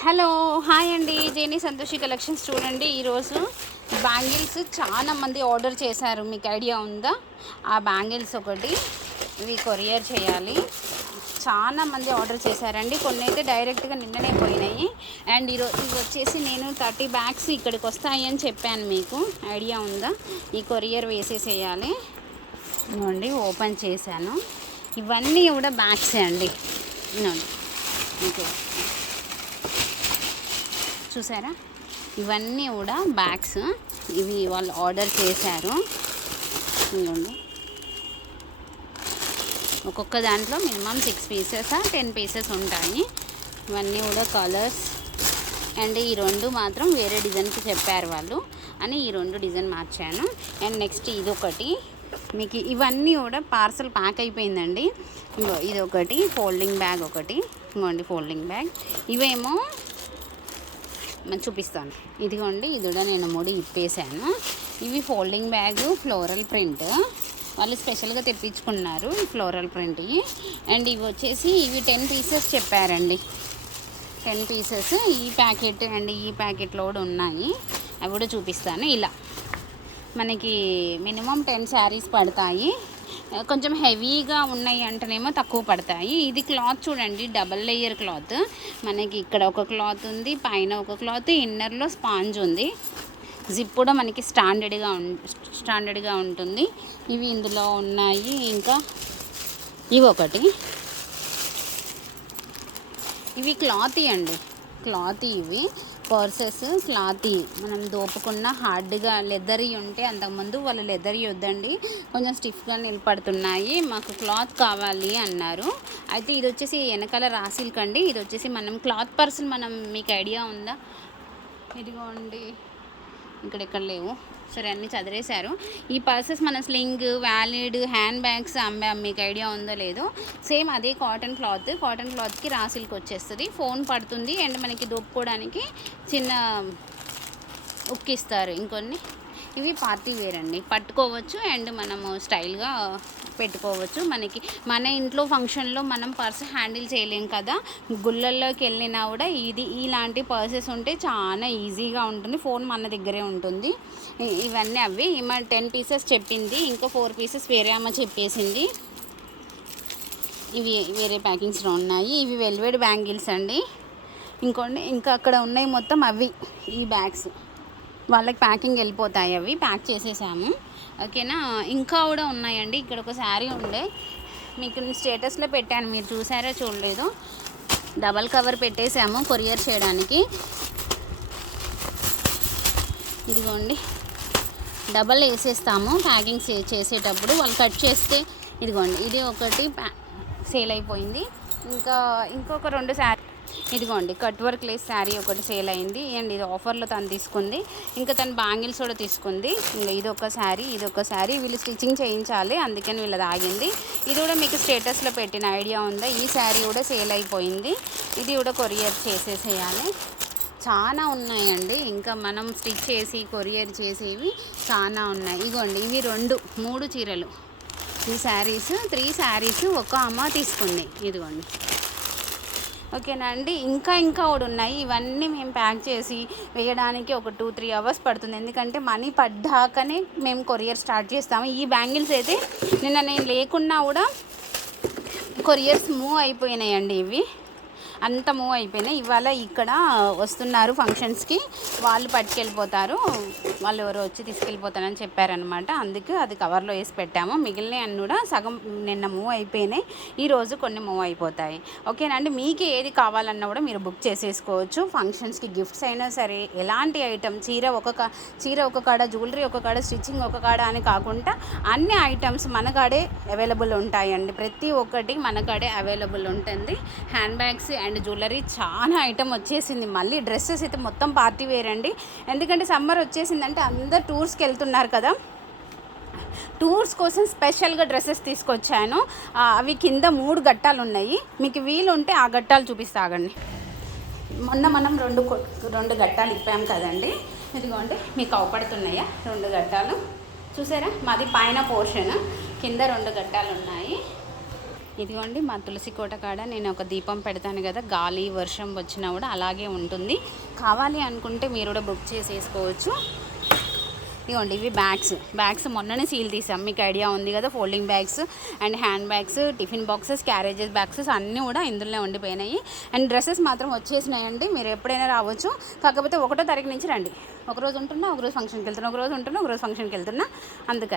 Hello hi అండి. జేని Santoshi collections చూడండి. ఈరోజు బ్యాంగిల్స్ చాలా మంది ఆర్డర్ చేశారు. మీకు ఐడియా ఉందా? ఆ బ్యాంగిల్స్ ఒకటి ఇవి కొరియర్ చేయాలి. చాలా మంది ఆర్డర్ చేశారండి. కొన్ని అయితే డైరెక్ట్గా నిన్ననే పోయినాయి. అండ్ ఈరోజు ఇవి వచ్చేసి నేను థర్టీ బ్యాగ్స్ ఇక్కడికి వస్తాయి అని చెప్పాను మీకు. ఐడియా ఉందా? ఈ కొరియర్ వేసేసేయాలి. ఇవ్వండి ఓపెన్ చేశాను. ఇవన్నీ కూడా బ్యాగ్సే అండి. ఓకే. చూసారా? ఇవన్నీ కూడా బ్యాగ్స్ ఇవి వాళ్ళు ఆర్డర్ చేశారు. ఇదిగోండి. ఒక్కొక్క దాంట్లో minimum six pieces ten pieces ఉంటాయి. ఇవన్నీ కూడా కలర్స్ అండ్ ఈ రెండు మాత్రం వేరే డిజైన్కి చెప్పారు వాళ్ళు. అని ఈ రెండు డిజైన్ మార్చాను. అండ్ నెక్స్ట్ ఇదొకటి. మీకు ఇవన్నీ కూడా పార్సల్ ప్యాక్ అయిపోయిందండి. ఇదొకటి. ఇది ఒకటి ఫోల్డింగ్ బ్యాగ్ ఒకటి. ఇంకోండి ఫోల్డింగ్ బ్యాగ్ ఇవేమో మరి చూపిస్తాను. ఇదిగోండి ఇది కూడా నేను మూడు ఇప్పేసాను. ఇవి ఫోల్డింగ్ బ్యాగ్ ఫ్లోరల్ ప్రింట్. వాళ్ళు స్పెషల్గా తెప్పించుకున్నారు ఈ ఫ్లోరల్ ప్రింట్ అండ్ ఇవి వచ్చేసి ఇవి టెన్ పీసెస్ చెప్పారండి. టెన్ పీసెస్ ఈ ప్యాకెట్ అండ్ ఈ ప్యాకెట్లో కూడా ఉన్నాయి. అవి కూడా చూపిస్తాను. ఇలా మనకి మినిమం టెన్ శారీస్ పడతాయి. కొంచెం హెవీగా ఉన్నాయి అంటేనేమో తక్కువ పడతాయి. ఇది క్లాత్ చూడండి డబల్ లేయర్ క్లాత్. మనకి ఇక్కడ ఒక క్లాత్ ఉంది పైన ఒక క్లాత్ ఇన్నర్లో స్పాంజ్ ఉంది. జిప్ కూడా మనకి స్టాండర్డ్గా ఉం స్టాండర్డ్గా ఉంటుంది. ఇవి ఇందులో ఉన్నాయి ఇంకా ఇవి ఒకటి. ఇవి క్లాత్ అండి క్లాత్ ఇవి. Purses cloth. మనం దోపుకున్న హార్డ్గా లెదర్ ఉంటే అంతకుముందు వాళ్ళు లెదర్ వద్దండి. కొంచెం స్టిఫ్గా నిలబడుతున్నాయి. మాకు క్లాత్ కావాలి అన్నారు. అయితే ఇది వచ్చేసి వెనకాల రాసిల్కండి ఇది వచ్చేసి మనం క్లాత్ పర్సులు మనం మీకు ఐడియా ఉందా? ఇదిగోండి. ఇక్కడ ఎక్కడ లేవు. సరే అన్నీ చదివేశారు. ఈ పర్సెస్ మన స్లింగ్ వ్యాలిడ్ హ్యాండ్ బ్యాగ్స్ అమ్మాం మీకు ఐడియా ఉందో లేదో సేమ్ అదే కాటన్ క్లాత్. కాటన్ క్లాత్కి రాసిల్కి వచ్చేస్తుంది. ఫోన్ పడుతుంది. అండ్ మనకి దొప్పుకోవడానికి చిన్న ఉక్కిస్తారు ఇంకొన్ని. ఇవి పార్టీ వేర్ అండి. పట్టుకోవచ్చు అండ్ మనము స్టైల్గా పెట్టుకోవచ్చు. మనకి మన ఇంట్లో ఫంక్షన్లో మనం పర్స్ హ్యాండిల్ చేయలేం కదా. గుళ్ళల్లోకి వెళ్ళినా కూడా ఇది ఇలాంటి పర్సెస్ ఉంటే చాలా ఈజీగా ఉంటుంది. ఫోన్ మన దగ్గరే ఉంటుంది. ఇవన్నీ అవి. ఈమె టెన్ పీసెస్ చెప్పింది. ఇంకా ఫోర్ పీసెస్ వేరే అమ్మ చెప్పేసింది. ఇవి వేరే ప్యాకింగ్స్లో ఉన్నాయి. ఇవి వెల్వేడ్ బ్యాంగిల్స్ అండి. ఇంకోండి ఇంకా అక్కడ ఉన్నాయి మొత్తం అవి. ఈ బ్యాగ్స్. వాళ్ళకి ప్యాకింగ్ వెళ్ళిపోతాయి అవి ప్యాక్ చేసేసాము. ఓకేనా? ఇంకా కూడా ఉన్నాయండి. ఇక్కడ ఒక శారీ ఉండే. మీకు స్టేటస్లో పెట్టాను. మీరు చూసారో చూడలేదు. డబల్ కవర్ పెట్టేసాము కొరియర్ చేయడానికి. ఇదిగోండి. డబల్ వేసేస్తాము ప్యాకింగ్ చేసేటప్పుడు. వాళ్ళు కట్ చేస్తే ఇదిగోండి. ఇది ఒకటి ప్యా- సేల్ అయిపోయింది. ఇంకా ఇంకొక రెండు శారీ ఇదిగోండి కట్ వర్క్ లేస్ శారీ ఒకటి సేల్ అయింది. అండ్ ఇది ఆఫర్లో తను తీసుకుంది. ఇంకా తను బ్యాంగిల్స్ కూడా తీసుకుంది. ఇంకా ఇది ఒక శారీ ఇది ఒక శారీ. వీళ్ళు స్టిచ్చింగ్ చేయించాలి అందుకని వీళ్ళది ఆగింది ఇది కూడా మీకు స్టేటస్లో పెట్టిన ఐడియా ఉందా? ఈ శారీ కూడా సేల్ అయిపోయింది. ఇది కూడా కొరియర్ చేసేసేయాలి. చాలా ఉన్నాయండి. ఇంకా మనం స్టిచ్ చేసి కొరియర్ చేసేవి చాలా ఉన్నాయి. ఇగోండి ఇవి రెండు మూడు చీరలు. ఈ శారీస్ త్రీ శారీస్ ఒక అమ్మ తీసుకుంది. ఇదిగోండి. ఓకేనా అండి? ఇంకా ఇంకా కూడా ఉన్నాయి. ఇవన్నీ మేము ప్యాక్ చేసి వేయడానికి ఒక టూ త్రీ అవర్స్ పడుతుంది. ఎందుకంటే మనీ పడ్డాకనే మేము కొరియర్ స్టార్ట్ చేస్తాము. ఈ బ్యాంగిల్స్ అయితే నిన్న నేను లేకున్నా కూడా కొరియర్స్ మూవ్ అయిపోయినాయండి ఇవి. అంత మూవ్ అయిపోయినాయి. ఇవాళ ఇక్కడ వస్తున్నారు ఫంక్షన్స్కి. వాళ్ళు పట్టుకెళ్ళిపోతారు. వాళ్ళు ఎవరో వచ్చి తీసుకెళ్ళిపోతారని చెప్పారనమాట అందుకే అది కవర్లో వేసి పెట్టాము. మిగిలిన అన్ని కూడా సగం నిన్న మూవ్ అయిపోయినాయి. ఈరోజు కొన్ని మూవ్ అయిపోతాయి. ఓకేనండి మీకు ఏది కావాలన్నా కూడా మీరు బుక్ చేసేసుకోవచ్చు. ఫంక్షన్స్కి గిఫ్ట్స్ అయినా సరే ఎలాంటి ఐటమ్ చీర ఒక కా- చీర ఒక కాడ జ్యువెలరీ ఒక కాడ స్టిచ్చింగ్ ఒక కాడ అని కాకుండా అన్ని ఐటమ్స్ మన కాడే అవైలబుల్ ఉంటాయండి. ప్రతి ఒక్కటి మన కాడే అవైలబుల్ ఉంటుంది. Hand bags and and jewellery చాలా ఐటమ్ వచ్చేసింది. మళ్ళీ డ్రెస్సెస్ అయితే మొత్తం పార్టీ వేర్ అండి. ఎందుకంటే సమ్మర్ వచ్చేసిందంటే అందరు టూర్స్కి వెళ్తున్నారు కదా. టూర్స్ కోసం స్పెషల్గా డ్రెస్సెస్ తీసుకొచ్చాను. అవి కింద మూడు గట్టాలు ఉన్నాయి. మీకు వీలు ఉంటే ఆ గట్టాలు చూపిస్తాగండి మొన్న మనం రెండు రెండు గట్టాలు ఇప్పాము కదండి. ఇదిగోండి మీకు అవపడుతున్నాయా రెండు గట్టాలు. చూసారా? మాది పైన పోర్షన్. కింద రెండు గట్టాలు ఉన్నాయి. ఇదిగోండి మా తులసి కోట కాడ నేను ఒక దీపం పెడతాను కదా గాలి వర్షం వచ్చినా కూడా అలాగే ఉంటుంది. కావాలి అనుకుంటే మీరు కూడా బుక్ చేసేసుకోవచ్చు. ఇదిగోండి ఇవి బ్యాగ్స్. బ్యాగ్స్ మొన్ననే సీల్ తీసాం. మీకు ఐడియా ఉంది కదా folding bags and hand bags tiffin boxes carriages boxes అన్నీ కూడా ఇందులోనే ఉండిపోయినాయి. అండ్ డ్రెస్సెస్ మాత్రం వచ్చేసినాయండి మీరు ఎప్పుడైనా రావచ్చు. కాకపోతే ఒకటో తారీఖు నుంచి రండి. ఒకరోజు ఉంటున్నా ఒకరోజు ఫంక్షన్కి వెళ్తున్నా ఒకరోజు ఉంటున్నా ఒకరోజు ఫంక్షన్కి వెళ్తున్నా. అందుకని.